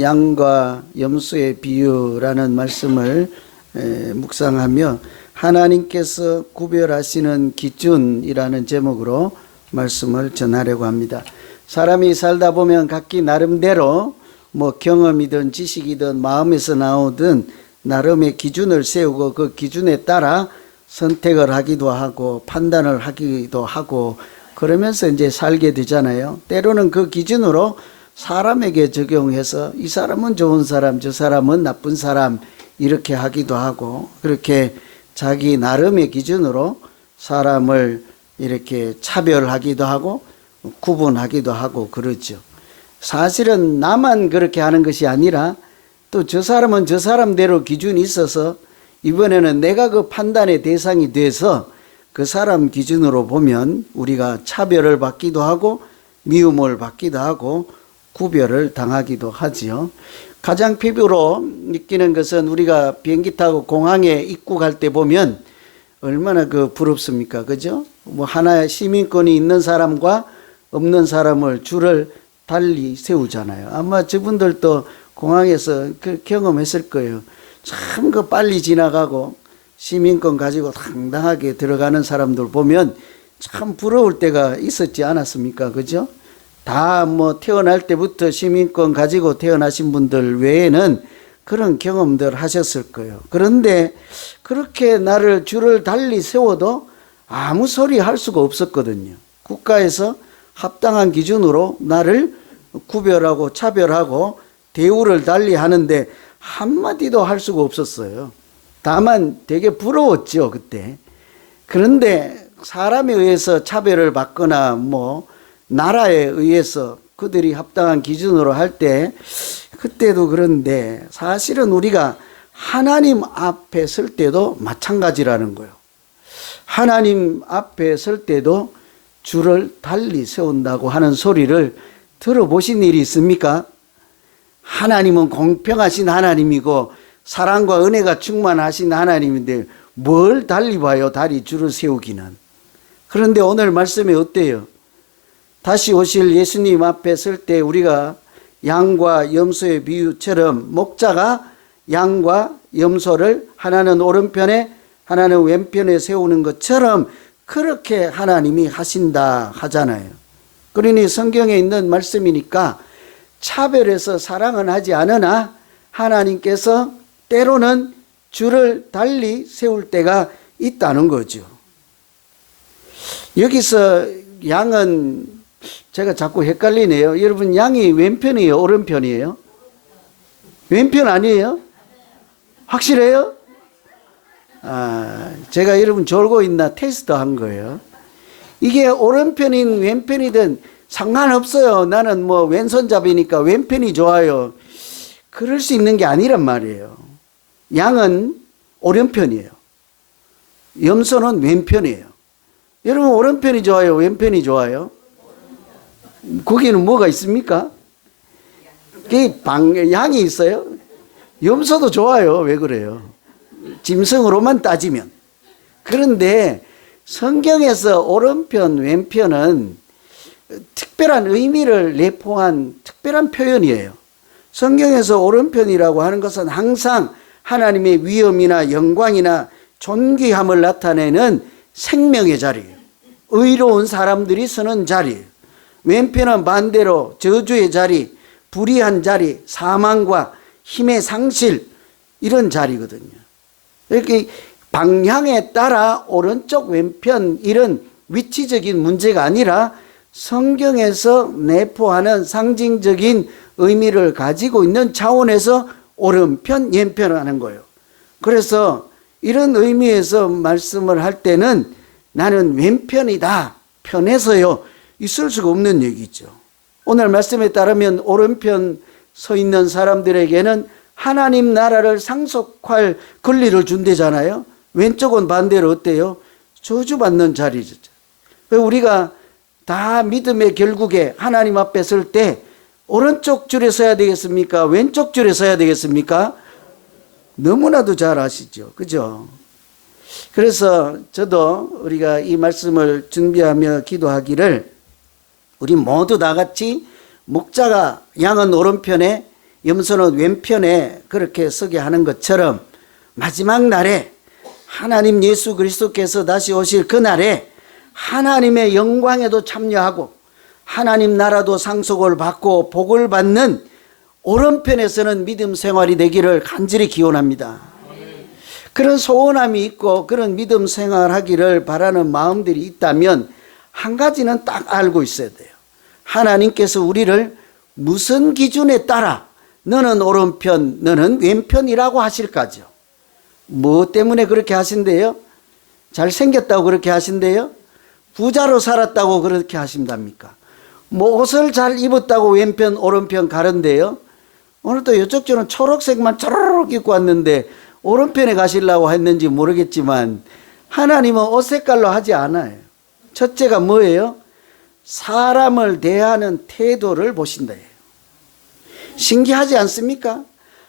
양과 염소의 비유라는 말씀을 묵상하며 하나님께서 구별하시는 기준이라는 제목으로 말씀을 전하려고 합니다. 사람이 살다 보면 각기 나름대로 경험이든 지식이든 마음에서 나오든 나름의 기준을 세우고 그 기준에 따라 선택을 하기도 하고 판단을 하기도 하고 그러면서 이제 살게 되잖아요. 때로는 그 기준으로 사람에게 적용해서 이 사람은 좋은 사람, 저 사람은 나쁜 사람 이렇게 하기도 하고 그렇게 자기 나름의 기준으로 사람을 이렇게 차별하기도 하고 구분하기도 하고 그러죠. 사실은 나만 그렇게 하는 것이 아니라 또 저 사람은 저 사람대로 기준이 있어서 이번에는 내가 그 판단의 대상이 돼서 그 사람 기준으로 보면 우리가 차별을 받기도 하고 미움을 받기도 하고 구별을 당하기도 하지요. 가장 피부로 느끼는 것은 우리가 비행기 타고 공항에 입국할 때 보면 얼마나 부럽습니까? 그죠? 하나의 시민권이 있는 사람과 없는 사람을 줄을 달리 세우잖아요. 아마 저분들도 공항에서 경험했을 거예요. 참 빨리 지나가고 시민권 가지고 당당하게 들어가는 사람들 보면 참 부러울 때가 있었지 않았습니까? 그죠? 다 태어날 때부터 시민권 가지고 태어나신 분들 외에는 그런 경험들 하셨을 거예요. 그런데 그렇게 나를 줄을 달리 세워도 아무 소리 할 수가 없었거든요. 국가에서 합당한 기준으로 나를 구별하고 차별하고 대우를 달리 하는데 한마디도 할 수가 없었어요. 다만 되게 부러웠죠, 그때. 그런데 사람에 의해서 차별을 받거나 나라에 의해서 그들이 합당한 기준으로 할 때 그때도 그런데 사실은 우리가 하나님 앞에 설 때도 마찬가지라는 거예요. 하나님 앞에 설 때도 줄을 달리 세운다고 하는 소리를 들어보신 일이 있습니까? 하나님은 공평하신 하나님이고 사랑과 은혜가 충만하신 하나님인데 뭘 달리 봐요, 다리 줄을 세우기는. 그런데 오늘 말씀이 어때요? 다시 오실 예수님 앞에 설 때 우리가 양과 염소의 비유처럼 목자가 양과 염소를 하나는 오른편에 하나는 왼편에 세우는 것처럼 그렇게 하나님이 하신다 하잖아요. 그러니 성경에 있는 말씀이니까 차별해서 사랑은 하지 않으나 하나님께서 때로는 줄을 달리 세울 때가 있다는 거죠. 여기서 양은 제가 자꾸 헷갈리네요. 여러분, 양이 왼편이에요, 오른편이에요? 왼편 아니에요? 확실해요? 제가 여러분 졸고 있나 테스트 한 거예요. 이게 오른편인 왼편이든 상관없어요. 나는 왼손잡이니까 왼편이 좋아요. 그럴 수 있는 게 아니란 말이에요. 양은 오른편이에요. 염소는 왼편이에요. 여러분, 오른편이 좋아요, 왼편이 좋아요? 거기는 뭐가 있습니까? 양이 있어요? 염소도 좋아요. 왜 그래요? 짐승으로만 따지면. 그런데 성경에서 오른편, 왼편은 특별한 의미를 내포한 특별한 표현이에요. 성경에서 오른편이라고 하는 것은 항상 하나님의 위엄이나 영광이나 존귀함을 나타내는 생명의 자리예요. 의로운 사람들이 서는 자리예요. 왼편은 반대로 저주의 자리, 불의한 자리, 사망과 힘의 상실 이런 자리거든요. 이렇게 방향에 따라 오른쪽 왼편 이런 위치적인 문제가 아니라 성경에서 내포하는 상징적인 의미를 가지고 있는 차원에서 오른편, 왼편을 하는 거예요. 그래서 이런 의미에서 말씀을 할 때는 나는 왼편이다, 편해서요, 있을 수가 없는 얘기죠. 오늘 말씀에 따르면 오른편 서 있는 사람들에게는 하나님 나라를 상속할 권리를 준대잖아요. 왼쪽은 반대로 어때요? 저주받는 자리죠. 우리가 다 믿음의 결국에 하나님 앞에 설 때 오른쪽 줄에 서야 되겠습니까? 왼쪽 줄에 서야 되겠습니까? 너무나도 잘 아시죠. 그죠? 그래서 저도 우리가 이 말씀을 준비하며 기도하기를 우리 모두 다 같이 목자가 양은 오른편에 염소는 왼편에 그렇게 서게 하는 것처럼 마지막 날에 하나님 예수 그리스도께서 다시 오실 그날에 하나님의 영광에도 참여하고 하나님 나라도 상속을 받고 복을 받는 오른편에서는 믿음 생활이 되기를 간절히 기원합니다. 그런 소원함이 있고 그런 믿음 생활하기를 바라는 마음들이 있다면 한 가지는 딱 알고 있어야 돼요. 하나님께서 우리를 무슨 기준에 따라 너는 오른편, 너는 왼편이라고 하실까죠? 뭐 때문에 그렇게 하신대요? 잘생겼다고 그렇게 하신대요? 부자로 살았다고 그렇게 하신답니까? 뭐 옷을 잘 입었다고 왼편, 오른편 가른데요? 오늘도 이쪽 저는 초록색만 초록 입고 왔는데 오른편에 가시려고 했는지 모르겠지만 하나님은 옷 색깔로 하지 않아요. 첫째가 뭐예요? 사람을 대하는 태도를 보신다. 신기하지 않습니까?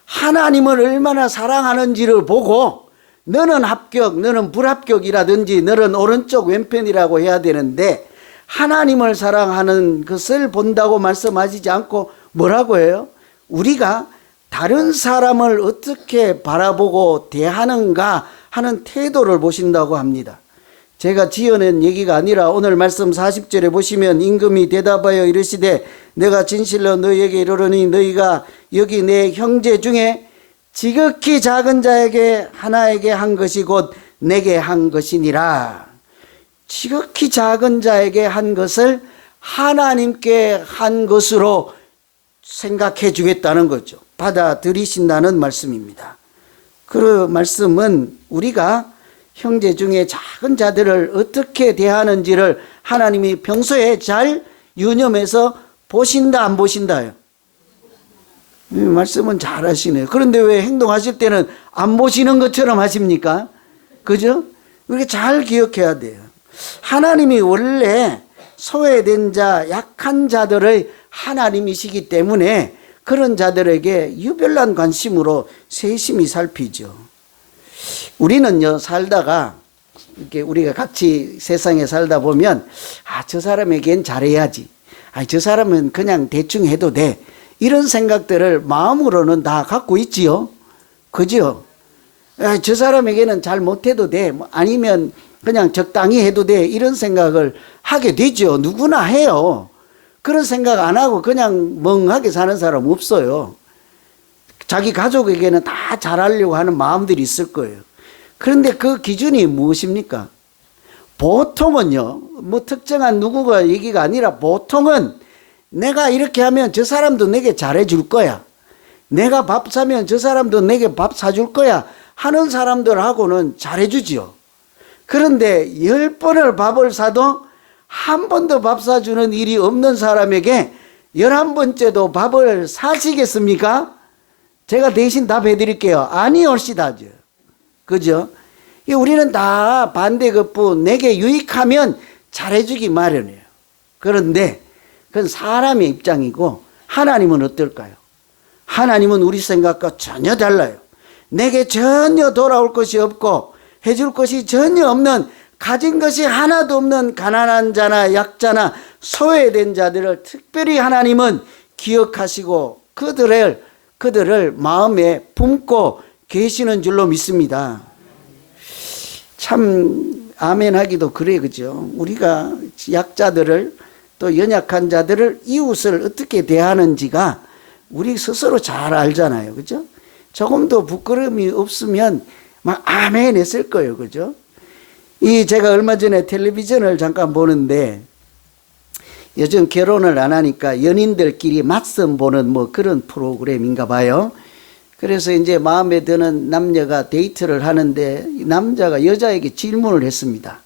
하나님을 얼마나 사랑하는지를 보고 너는 합격, 너는 불합격이라든지 너는 오른쪽 왼편이라고 해야 되는데 하나님을 사랑하는 것을 본다고 말씀하시지 않고 뭐라고 해요? 우리가 다른 사람을 어떻게 바라보고 대하는가 하는 태도를 보신다고 합니다. 제가 지어낸 얘기가 아니라 오늘 말씀 40절에 보시면 임금이 대답하여 이르시되 내가 진실로 너희에게 이르노니 너희가 여기 내 형제 중에 지극히 작은 자에게 하나에게 한 것이 곧 내게 한 것이니라. 지극히 작은 자에게 한 것을 하나님께 한 것으로 생각해 주겠다는 거죠. 받아들이신다는 말씀입니다. 그 말씀은 우리가 형제 중에 작은 자들을 어떻게 대하는지를 하나님이 평소에 잘 유념해서 보신다 안 보신다요? 이 말씀은 잘 하시네요. 그런데 왜 행동하실 때는 안 보시는 것처럼 하십니까? 그죠? 이렇게 잘 기억해야 돼요. 하나님이 원래 소외된 자, 약한 자들의 하나님이시기 때문에 그런 자들에게 유별난 관심으로 세심히 살피죠. 우리는요, 살다가 이렇게 우리가 같이 세상에 살다 보면 저 사람에겐 잘해야지. 저 사람은 그냥 대충 해도 돼. 이런 생각들을 마음으로는 다 갖고 있지요. 그죠? 저 사람에게는 잘 못해도 돼. 아니면 그냥 적당히 해도 돼. 이런 생각을 하게 되죠. 누구나 해요. 그런 생각 안 하고 그냥 멍하게 사는 사람 없어요. 자기 가족에게는 다 잘하려고 하는 마음들이 있을 거예요. 그런데 그 기준이 무엇입니까? 보통은요, 뭐 특정한 누구가 얘기가 아니라 보통은 내가 이렇게 하면 저 사람도 내게 잘해줄 거야. 내가 밥 사면 저 사람도 내게 밥 사줄 거야 하는 사람들하고는 잘해주지요. 그런데 10번을 밥을 사도 한 번도 밥 사주는 일이 없는 사람에게 11번째도 밥을 사시겠습니까? 제가 대신 답해드릴게요. 아니올시다죠. 그죠? 우리는 다 반대급부 내게 유익하면 잘해주기 마련이에요. 그런데 그건 사람의 입장이고 하나님은 어떨까요? 하나님은 우리 생각과 전혀 달라요. 내게 전혀 돌아올 것이 없고 해줄 것이 전혀 없는 가진 것이 하나도 없는 가난한 자나 약자나 소외된 자들을 특별히 하나님은 기억하시고 그들을 마음에 품고 계시는 줄로 믿습니다. 참 아멘하기도 그래, 그죠? 우리가 약자들을 또 연약한 자들을 이웃을 어떻게 대하는지가 우리 스스로 잘 알잖아요, 그죠? 조금도 부끄러움이 없으면 막 아멘 했을 거예요, 그죠? 제가 얼마 전에 텔레비전을 잠깐 보는데 요즘 결혼을 안 하니까 연인들끼리 맞선 보는 뭐 그런 프로그램인가 봐요. 그래서 이제 마음에 드는 남녀가 데이트를 하는데 남자가 여자에게 질문을 했습니다.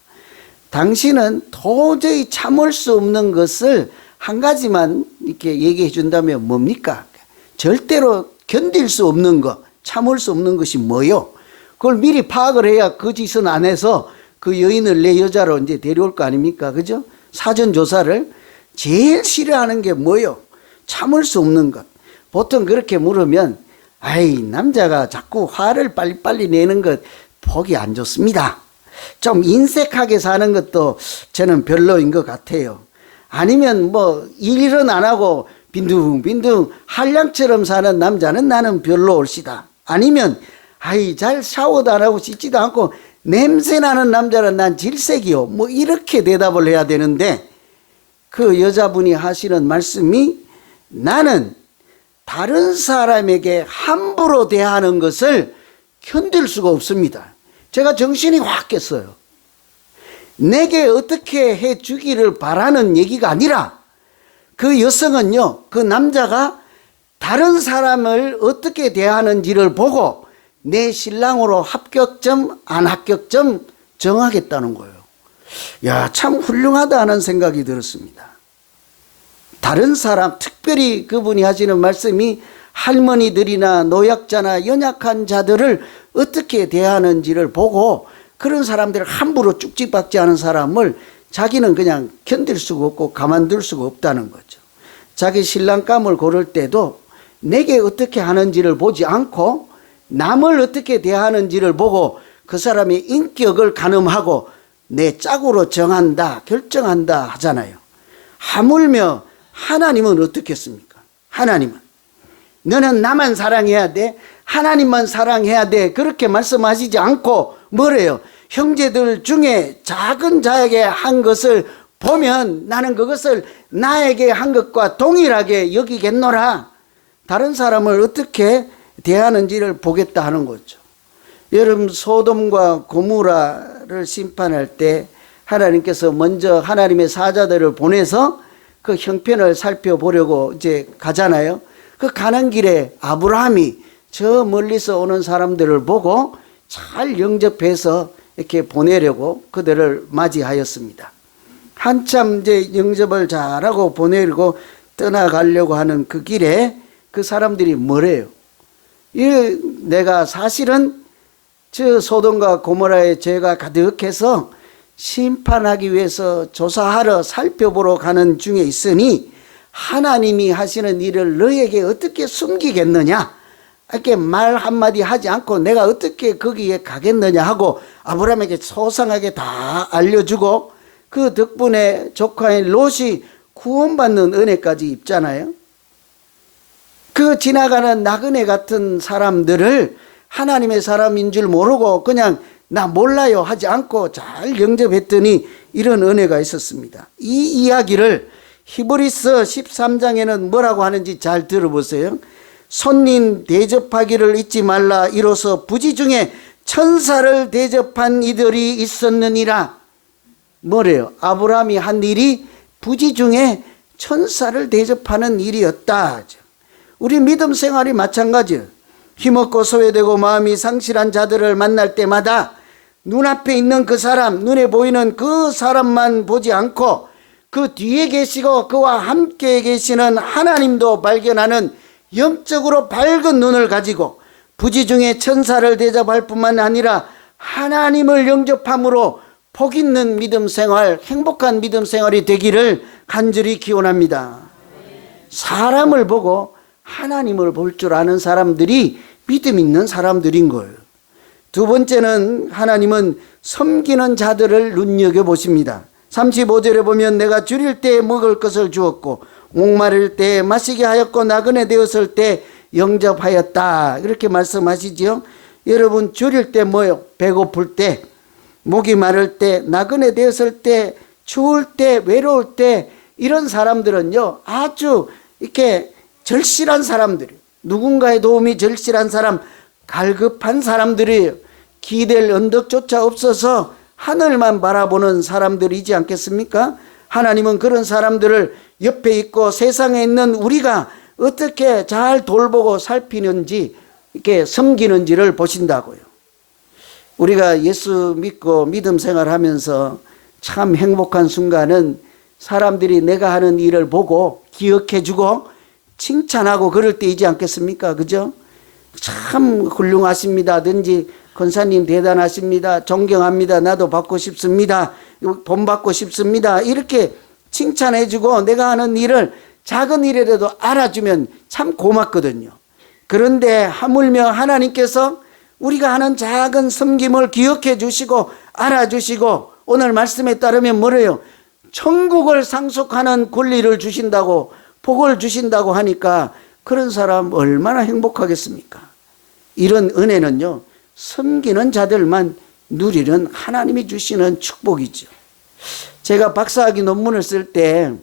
당신은 도저히 참을 수 없는 것을 한 가지만 이렇게 얘기해 준다면 뭡니까? 절대로 견딜 수 없는 것, 참을 수 없는 것이 뭐요? 그걸 미리 파악을 해야 그 짓은 안 해서 그 여인을 내 여자로 이제 데려올 거 아닙니까? 그죠? 사전 조사를 제일 싫어하는 게 뭐요? 참을 수 없는 것. 보통 그렇게 물으면 남자가 자꾸 화를 빨리빨리 내는 것 보기 안 좋습니다. 좀 인색하게 사는 것도 저는 별로인 것 같아요. 아니면 뭐 일은 안 하고 빈둥빈둥 한량처럼 사는 남자는 나는 별로 옳시다. 아니면 아이 잘 샤워도 안 하고 씻지도 않고 냄새나는 남자는 난 질색이요. 뭐 이렇게 대답을 해야 되는데 그 여자분이 하시는 말씀이 나는 다른 사람에게 함부로 대하는 것을 견딜 수가 없습니다. 제가 정신이 확 깼어요. 내게 어떻게 해 주기를 바라는 얘기가 아니라 그 여성은요, 그 남자가 다른 사람을 어떻게 대하는지를 보고 내 신랑으로 합격점, 안 합격점 정하겠다는 거예요. 야, 참 훌륭하다 하는 생각이 들었습니다. 다른 사람, 특별히 그분이 하시는 말씀이 할머니들이나 노약자나 연약한 자들을 어떻게 대하는지를 보고 그런 사람들을 함부로 쭉직박지 않은 사람을 자기는 그냥 견딜 수가 없고 가만둘 수가 없다는 거죠. 자기 신랑감을 고를 때도 내게 어떻게 하는지를 보지 않고 남을 어떻게 대하는지를 보고 그 사람의 인격을 가늠하고 내 짝으로 정한다, 결정한다 하잖아요. 하물며 하나님은 어떻겠습니까? 하나님은 너는 나만 사랑해야 돼, 하나님만 사랑해야 돼, 그렇게 말씀하시지 않고 뭐래요? 형제들 중에 작은 자에게 한 것을 보면 나는 그것을 나에게 한 것과 동일하게 여기겠노라. 다른 사람을 어떻게 대하는지를 보겠다 하는 거죠. 여러분, 소돔과 고모라를 심판할 때 하나님께서 먼저 하나님의 사자들을 보내서 그 형편을 살펴보려고 이제 가잖아요. 그 가는 길에 아브라함이 저 멀리서 오는 사람들을 보고 잘 영접해서 이렇게 보내려고 그들을 맞이하였습니다. 한참 이제 영접을 잘하고 보내려고 떠나가려고 하는 그 길에 그 사람들이 뭐래요? 내가 사실은 저 소돔과 고모라의 죄가 가득해서 심판하기 위해서 조사하러 살펴보러 가는 중에 있으니 하나님이 하시는 일을 너에게 어떻게 숨기겠느냐? 이렇게 말 한마디 하지 않고 내가 어떻게 거기에 가겠느냐 하고 아브라함에게 소상하게 다 알려주고 그 덕분에 조카인 롯이 구원받는 은혜까지 입잖아요. 그 지나가는 나그네 같은 사람들을 하나님의 사람인 줄 모르고 그냥 나 몰라요 하지 않고 잘 영접했더니 이런 은혜가 있었습니다. 이 이야기를 히브리서 13장에는 뭐라고 하는지 잘 들어보세요. 손님 대접하기를 잊지 말라. 이로써 부지 중에 천사를 대접한 이들이 있었느니라. 뭐래요? 아브라함이 한 일이 부지 중에 천사를 대접하는 일이었다. 우리 믿음 생활이 마찬가지예요. 힘없고 소외되고 마음이 상실한 자들을 만날 때마다 눈앞에 있는 그 사람, 눈에 보이는 그 사람만 보지 않고 그 뒤에 계시고 그와 함께 계시는 하나님도 발견하는 영적으로 밝은 눈을 가지고 부지 중에 천사를 대접할 뿐만 아니라 하나님을 영접함으로 복 있는 믿음 생활, 행복한 믿음 생활이 되기를 간절히 기원합니다. 사람을 보고 하나님을 볼 줄 아는 사람들이 믿음 있는 사람들인 거예요. 두 번째는 하나님은 섬기는 자들을 눈여겨보십니다. 35절에 보면 내가 줄일 때 먹을 것을 주었고 목마를 때 마시게 하였고 나그네 되었을 때 영접하였다. 이렇게 말씀하시지요. 여러분, 줄일 때 뭐요? 배고플 때, 목이 마를 때, 나그네 되었을 때, 추울 때, 외로울 때 이런 사람들은요 아주 이렇게 절실한 사람들이에요. 누군가의 도움이 절실한 사람, 갈급한 사람들이에요. 기댈 언덕조차 없어서 하늘만 바라보는 사람들이지 않겠습니까? 하나님은 그런 사람들을 옆에 있고 세상에 있는 우리가 어떻게 잘 돌보고 살피는지, 이렇게 섬기는지를 보신다고요. 우리가 예수 믿고 믿음 생활하면서 참 행복한 순간은 사람들이 내가 하는 일을 보고 기억해주고 칭찬하고 그럴 때이지 않겠습니까? 그죠? 참 훌륭하십니다든지 권사님 대단하십니다, 존경합니다, 나도 받고 싶습니다, 본받고 싶습니다, 이렇게 칭찬해주고 내가 하는 일을 작은 일이라도 알아주면 참 고맙거든요. 그런데 하물며 하나님께서 우리가 하는 작은 섬김을 기억해 주시고 알아주시고 오늘 말씀에 따르면 뭐래요? 천국을 상속하는 권리를 주신다고 복을 주신다고 하니까 그런 사람 얼마나 행복하겠습니까? 이런 은혜는요, 섬기는 자들만 누리는 하나님이 주시는 축복이죠. 제가 박사학위 논문을 쓸 때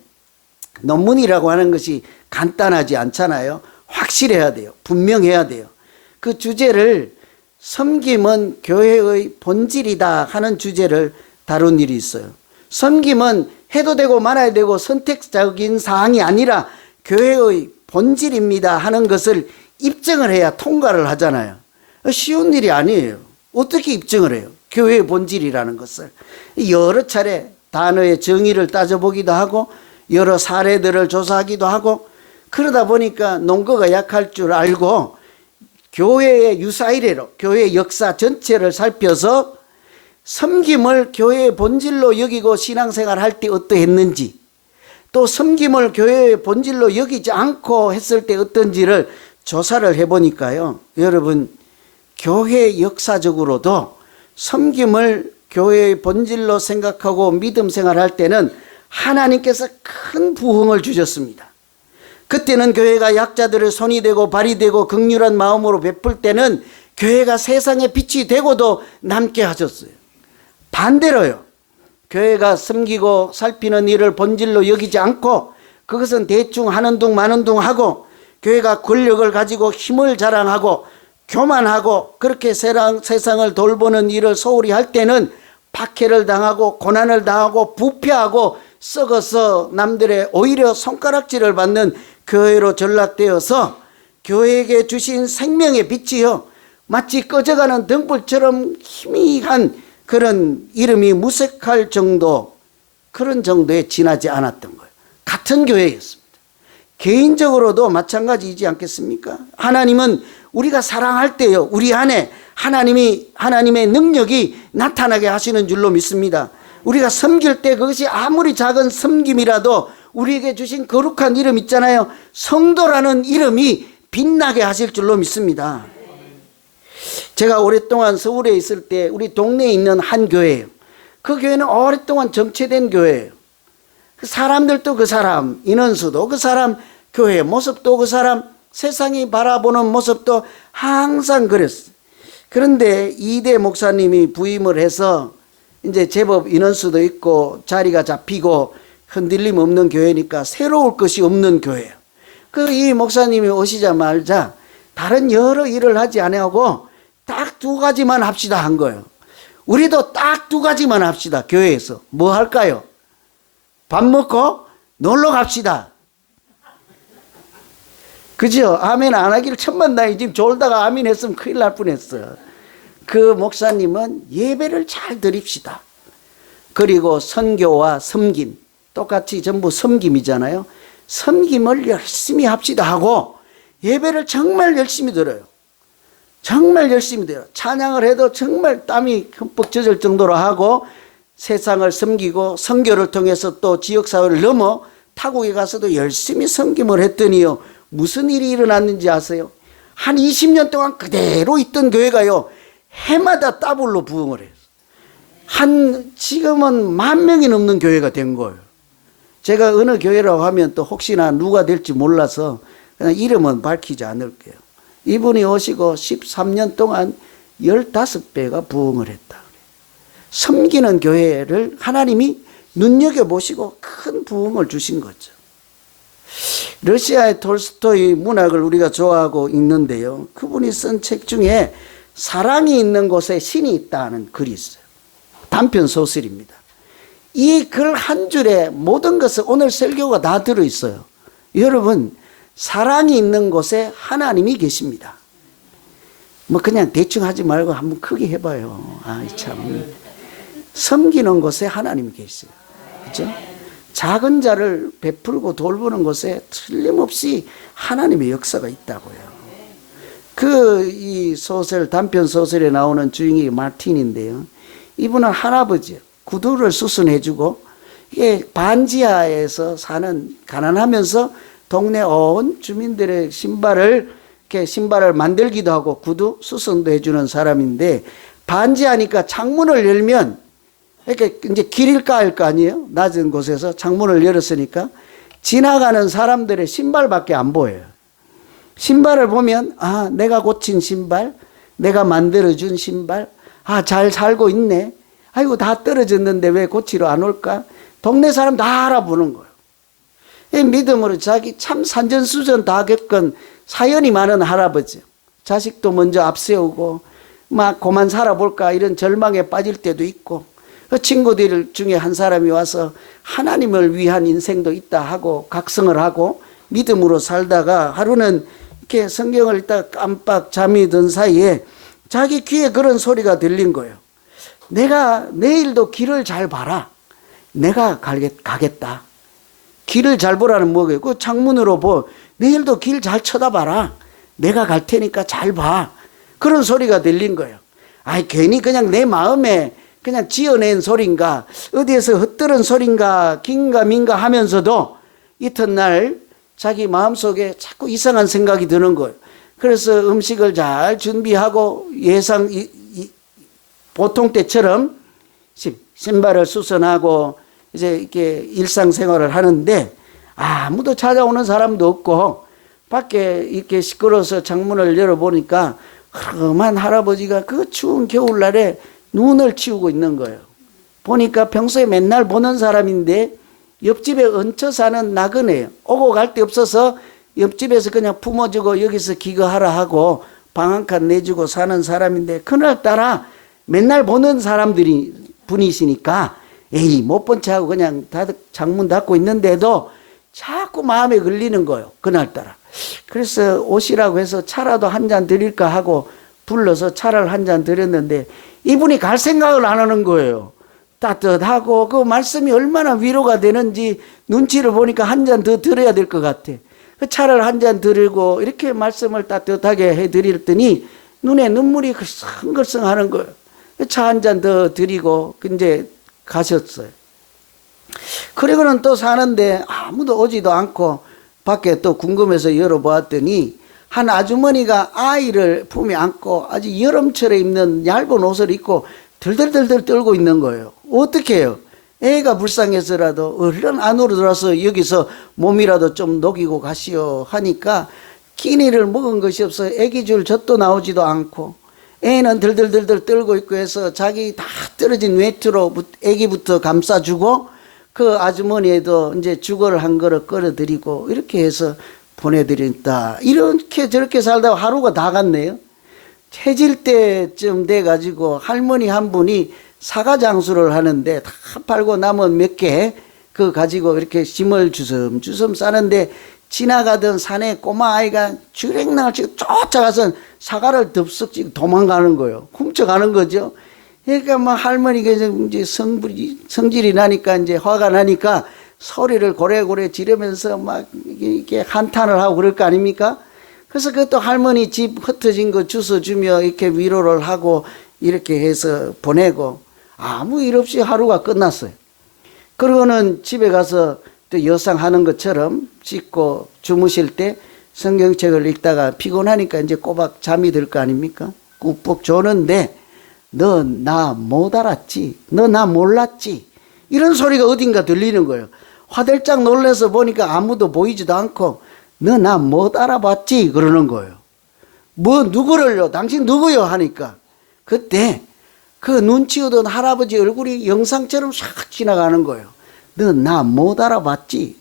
논문이라고 하는 것이 간단하지 않잖아요. 확실해야 돼요. 분명해야 돼요. 그 주제를 섬김은 교회의 본질이다 하는 주제를 다룬 일이 있어요. 섬김은 해도 되고 말아야 되고 선택적인 사항이 아니라 교회의 본질입니다 하는 것을 입증을 해야 통과를 하잖아요. 쉬운 일이 아니에요. 어떻게 입증을 해요? 교회의 본질이라는 것을. 여러 차례 단어의 정의를 따져보기도 하고 여러 사례들을 조사하기도 하고 그러다 보니까 논거가 약할 줄 알고 교회의 유사이래로 교회의 역사 전체를 살펴서 섬김을 교회의 본질로 여기고 신앙생활 할 때 어떠했는지 또 섬김을 교회의 본질로 여기지 않고 했을 때 어떤지를 조사를 해보니까요. 여러분 교회 역사적으로도 섬김을 교회의 본질로 생각하고 믿음 생활할 때는 하나님께서 큰 부흥을 주셨습니다. 그때는 교회가 약자들의 손이 되고 발이 되고 긍휼한 마음으로 베풀 때는 교회가 세상의 빛이 되고도 남게 하셨어요. 반대로요. 교회가 섬기고 살피는 일을 본질로 여기지 않고 그것은 대충 하는 둥 마는 둥 하고 교회가 권력을 가지고 힘을 자랑하고 교만하고 그렇게 세상을 돌보는 일을 소홀히 할 때는 박해를 당하고 고난을 당하고 부패하고 썩어서 남들의 오히려 손가락질을 받는 교회로 전락되어서 교회에게 주신 생명의 빛이요 마치 꺼져가는 등불처럼 희미한 그런 이름이 무색할 정도 그런 정도에 지나지 않았던 거예요. 같은 교회였습니다. 개인적으로도 마찬가지이지 않겠습니까? 하나님은 우리가 사랑할 때요 우리 안에 하나님의 능력이 나타나게 하시는 줄로 믿습니다. 우리가 섬길 때 그것이 아무리 작은 섬김이라도 우리에게 주신 거룩한 이름 있잖아요. 성도라는 이름이 빛나게 하실 줄로 믿습니다. 제가 오랫동안 서울에 있을 때 우리 동네에 있는 한 교회예요. 그 교회는 오랫동안 정체된 교회예요. 사람들도 그 사람, 인원수도 그 사람, 교회의 모습도 그 사람, 세상이 바라보는 모습도 항상 그랬어요. 그런데 이대 목사님이 부임을 해서 이제 제법 인원수도 있고 자리가 잡히고 흔들림 없는 교회니까 새로울 것이 없는 교회예요. 이 목사님이 오시자마자 다른 여러 일을 하지 아니하고 딱 두 가지만 합시다 한 거예요. 우리도 딱 두 가지만 합시다. 교회에서 뭐 할까요? 밥 먹고 놀러 갑시다. 그죠? 아멘 안 하기를 천만다행히 지금 졸다가 아멘 했으면 큰일 날 뻔했어요. 그 목사님은 예배를 잘 드립시다. 그리고 선교와 섬김 똑같이 전부 섬김이잖아요. 섬김을 열심히 합시다 하고 예배를 정말 열심히 드려요. 정말 열심히 드려요. 찬양을 해도 정말 땀이 흠뻑 젖을 정도로 하고 세상을 섬기고 선교를 통해서 또 지역사회를 넘어 타국에 가서도 열심히 섬김을 했더니요. 무슨 일이 일어났는지 아세요? 한 20년 동안 그대로 있던 교회가요. 해마다 더블로 부흥을 해요. 지금은 10,000명이 넘는 교회가 된 거예요. 제가 어느 교회라고 하면 또 혹시나 누가 될지 몰라서 그냥 이름은 밝히지 않을게요. 이분이 오시고 13년 동안 15배가 부흥을 했다. 섬기는 교회를 하나님이 눈여겨보시고 큰 부흥을 주신 거죠. 러시아의 톨스토이 문학을 우리가 좋아하고 읽는데요. 그분이 쓴 책 중에 사랑이 있는 곳에 신이 있다는 글이 있어요. 단편 소설입니다. 이 글 한 줄에 모든 것을 오늘 설교가 다 들어있어요. 여러분 사랑이 있는 곳에 하나님이 계십니다. 뭐 그냥 대충 하지 말고 한번 크게 해봐요. 참 섬기는 곳에 하나님이 계세요. 그렇죠? 작은 자를 베풀고 돌보는 곳에 틀림없이 하나님의 역사가 있다고요. 이 소설 단편 소설에 나오는 주인공이 마틴인데요. 이분은 할아버지 구두를 수선해주고 반지하에서 사는 가난하면서 동네 온 주민들의 신발을 만들기도 하고 구두 수선도 해주는 사람인데 반지하니까 창문을 열면 이렇게 이제 길을 까일 거 아니에요. 낮은 곳에서 창문을 열었으니까 지나가는 사람들의 신발밖에 안 보여요. 신발을 보면 아, 내가 고친 신발, 내가 만들어준 신발, 아, 잘 살고 있네. 아이고, 다 떨어졌는데 왜 고치러 안 올까? 동네 사람 다 알아보는 거예요. 이 믿음으로 자기 참 산전수전 다 겪은 사연이 많은 할아버지. 자식도 먼저 앞세우고 막 그만 살아볼까 이런 절망에 빠질 때도 있고, 그 친구들 중에 한 사람이 와서 하나님을 위한 인생도 있다 하고 각성을 하고 믿음으로 살다가 하루는 이렇게 성경을 읽다가 깜빡 잠이 든 사이에 자기 귀에 그런 소리가 들린 거예요. 내가 내일도 길을 잘 봐라. 내가 가겠다. 길을 잘 보라는 뭐예요? 그 창문으로 내일도 길 잘 쳐다봐라. 내가 갈 테니까 잘 봐. 그런 소리가 들린 거예요. 아이, 괜히 그냥 내 마음에 그냥 지어낸 소린가, 어디에서 헛들은 소린가, 긴가민가 하면서도 이튿날 자기 마음속에 자꾸 이상한 생각이 드는 거예요. 그래서 음식을 잘 준비하고 보통 때처럼 신발을 수선하고 이제 이렇게 일상생활을 하는데 아무도 찾아오는 사람도 없고 밖에 이렇게 시끄러워서 창문을 열어보니까 험한 할아버지가 그 추운 겨울날에 눈을 치우고 있는 거예요. 보니까 평소에 맨날 보는 사람인데 옆집에 얹혀 사는 나그네예요. 오고 갈 데 없어서 옆집에서 그냥 품어주고 여기서 기거하라 하고 방 한 칸 내주고 사는 사람인데 그날따라 맨날 보는 분이시니까 에이, 못 본 체하고 그냥 창문 닫고 있는데도 자꾸 마음에 걸리는 거예요. 그날따라. 그래서 오시라고 해서 차라도 한 잔 드릴까 하고 불러서 차를 한 잔 드렸는데 이분이 갈 생각을 안 하는 거예요. 따뜻하고 그 말씀이 얼마나 위로가 되는지 눈치를 보니까 한 잔 더 드려야 될 것 같아. 그 차를 한 잔 드리고 이렇게 말씀을 따뜻하게 해드렸더니 눈에 눈물이 글썽글썽 하는 거예요. 차 한 잔 더 드리고 이제 가셨어요. 그리고는 또 사는데 아무도 오지도 않고 밖에 또 궁금해서 열어보았더니 한 아주머니가 아이를 품에 안고 아주 여름철에 입는 얇은 옷을 입고 덜덜덜덜 떨고 있는 거예요. 어떻게 해요? 애가 불쌍해서라도 얼른 안으로 들어와서 여기서 몸이라도 좀 녹이고 가시오 하니까 끼니를 먹은 것이 없어 애기 줄 젖도 나오지도 않고 애는 덜덜덜덜 떨고 있고 해서 자기 다 떨어진 외투로 애기부터 감싸주고 그 아주머니에도 이제 죽어를 한 그릇 끓여드리고 이렇게 해서 보내드린다. 이렇게 저렇게 살다가 하루가 다 갔네요. 해질 때쯤 돼가지고 할머니 한 분이 사과 장수를 하는데 다 팔고 남은 몇 개 그 가지고 이렇게 짐을 주섬주섬 싸는데 지나가던 산에 꼬마 아이가 주랭랑을 치고 쫓아가서 사과를 덥석 찌고 도망가는 거예요. 훔쳐가는 거죠. 그러니까 막 할머니가 이제 성질이 나니까 이제 화가 나니까 소리를 고래고래 지르면서 막 이렇게 한탄을 하고 그럴 거 아닙니까? 그래서 그것도 할머니 집 흩어진 거 주워주며 이렇게 위로를 하고 이렇게 해서 보내고 아무 일 없이 하루가 끝났어요. 그러고는 집에 가서 또 여상하는 것처럼 씻고 주무실 때 성경책을 읽다가 피곤하니까 이제 꼬박 잠이 들 거 아닙니까? 꾹꾹 조는데 너 나 못 알았지? 너 나 몰랐지? 이런 소리가 어딘가 들리는 거예요. 화들짝 놀라서 보니까 아무도 보이지도 않고 너 나 못 알아봤지? 그러는 거예요. 뭐 누구를요? 당신 누구요? 하니까 그때 그 눈치 오던 할아버지 얼굴이 영상처럼 싹 지나가는 거예요. 너 나 못 알아봤지?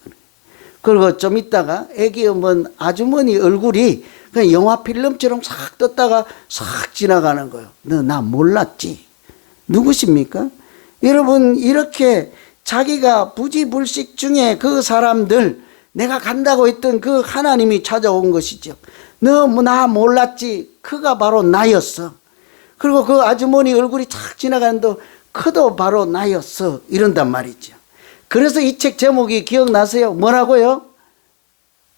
그리고 좀 있다가 애기 엄은 아주머니 얼굴이 그냥 영화 필름처럼 싹 떴다가 싹 지나가는 거예요. 너 나 몰랐지? 누구십니까? 여러분, 이렇게 자기가 부지불식 중에 그 사람들, 내가 간다고 했던 그 하나님이 찾아온 것이죠. 너 나 몰랐지? 그가 바로 나였어. 그리고 그 아주머니 얼굴이 착 지나가는데 그도 바로 나였어. 이런단 말이죠. 그래서 이 책 제목이 기억나세요? 뭐라고요?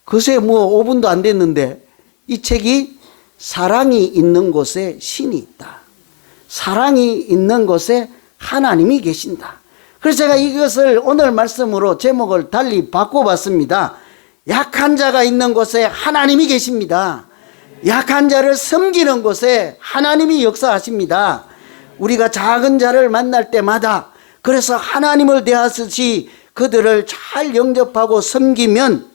글쎄 뭐 5분도 안 됐는데 이 책이 사랑이 있는 곳에 신이 있다. 사랑이 있는 곳에 하나님이 계신다. 그래서 제가 이것을 오늘 말씀으로 제목을 달리 바꿔봤습니다. 약한 자가 있는 곳에 하나님이 계십니다. 약한 자를 섬기는 곳에 하나님이 역사하십니다. 우리가 작은 자를 만날 때마다 그래서 하나님을 대하듯이 그들을 잘 영접하고 섬기면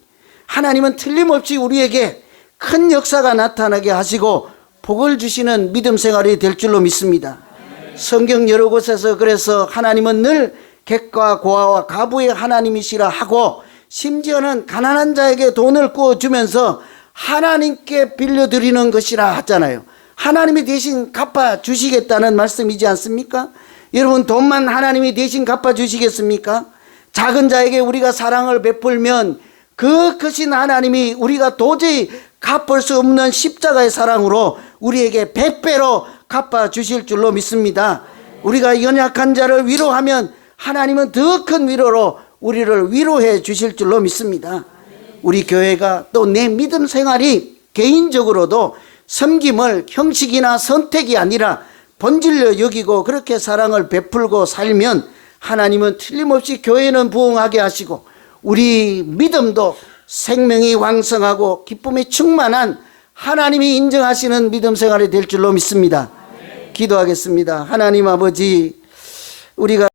하나님은 틀림없이 우리에게 큰 역사가 나타나게 하시고 복을 주시는 믿음 생활이 될 줄로 믿습니다. 성경 여러 곳에서 그래서 하나님은 늘 객과 고아와 가부의 하나님이시라 하고 심지어는 가난한 자에게 돈을 구워주면서 하나님께 빌려드리는 것이라 하잖아요. 하나님이 대신 갚아주시겠다는 말씀이지 않습니까? 여러분, 돈만 하나님이 대신 갚아주시겠습니까? 작은 자에게 우리가 사랑을 베풀면 그 크신 하나님이 우리가 도저히 갚을 수 없는 십자가의 사랑으로 우리에게 100배로 갚아주실 줄로 믿습니다. 우리가 연약한 자를 위로하면 하나님은 더 큰 위로로 우리를 위로해 주실 줄로 믿습니다. 우리 교회가 또 내 믿음 생활이 개인적으로도 섬김을 형식이나 선택이 아니라 본질로 여기고 그렇게 사랑을 베풀고 살면 하나님은 틀림없이 교회는 부흥하게 하시고 우리 믿음도 생명이 왕성하고 기쁨이 충만한 하나님이 인정하시는 믿음 생활이 될 줄로 믿습니다. 기도하겠습니다. 하나님 아버지, 우리가